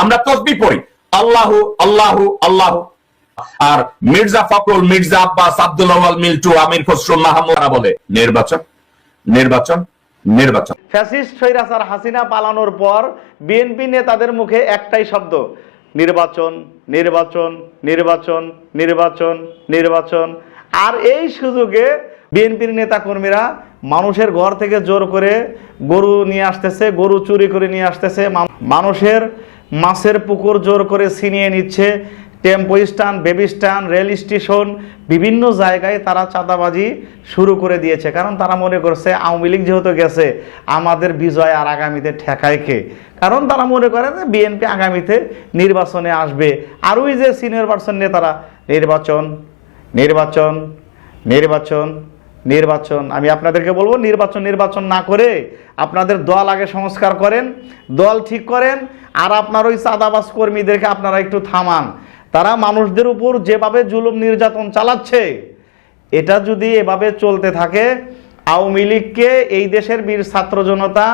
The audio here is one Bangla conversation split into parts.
আমরা তসবিহ পড়ি আল্লাহু আল্লাহু আল্লাহু। আর মির্জা ফখরুল, মির্জা আব্বাস, আব্দুল আওয়াল মিল্টু, আমির খসরু মাহমুদ বলে নির্বাচন নির্বাচন নির্বাচন। ফ্যাসিস্ট স্বৈরাচার হাসিনা পালানোর পর বিএনপি নেতাদের মুখে একটাই শব্দ, নির্বাচন নির্বাচন নির্বাচন নির্বাচন নির্বাচন। আর এই সুযোগে বিএনপির নেতাকর্মীরা মানুষের ঘর থেকে জোর করে গরু নিয়ে আসতেছে, গরু চুরি করে নিয়ে আসতেছে, মানুষের মাছের পুকুর জোর করে ছিনিয়ে নিচ্ছে, tempo stand, baby stand, rail station, বিভিন্ন জায়গায় তারা চাঁদাবাজি শুরু করে দিয়েছে। কারণ তারা মনে করছে আওয়ামী লীগ যেহেতু গেছে, আমাদের বিজয় আর আগামীতে ঠেকায় কে। কারণ তারা মনে করে যে বিএনপি আগামীতে নির্বাচনে আসবে। আর ওই যে সিনিয়র পার্সন নেতারা নির্বাচন নির্বাচন নির্বাচন নির্বাচন। আমি আপনাদেরকে বলবো নির্বাচন নির্বাচন না করে আপনাদের দল আগে সংস্কার করেন, দল ঠিক করেন। আর আপনার ওই চাঁদাবাজ কর্মীদেরকে আপনারা একটু থামান। তারা মানুষদের উপর যেভাবে জুলুম নির্যাতন চালাচ্ছে, এটা যদি এভাবে চলতে থাকে, আওয়ামী লীগকে এই দেশের বীর ছাত্র জনতা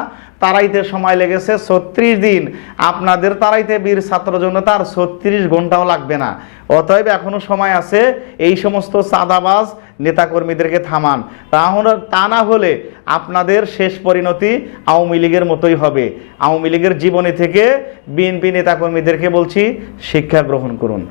তাড়াইতে সময় লেগেছে 36 দিন, আপনাদের তাড়াইতে বীর ছাত্র জনতা আর 36 ঘন্টাও লাগবে না। অতএব এখনো সময় আছে, এই সমস্ত চাঁদাবাজ নেতাকর্মীদেরকে থামান। তা না হলে আপনাদের শেষ পরিণতি আওয়ামী লীগের মতোই হবে। আওয়ামী লীগের জীবনী থেকে বিএনপি নেতাকর্মীদেরকে বলছি, শিক্ষা গ্রহণ করুন।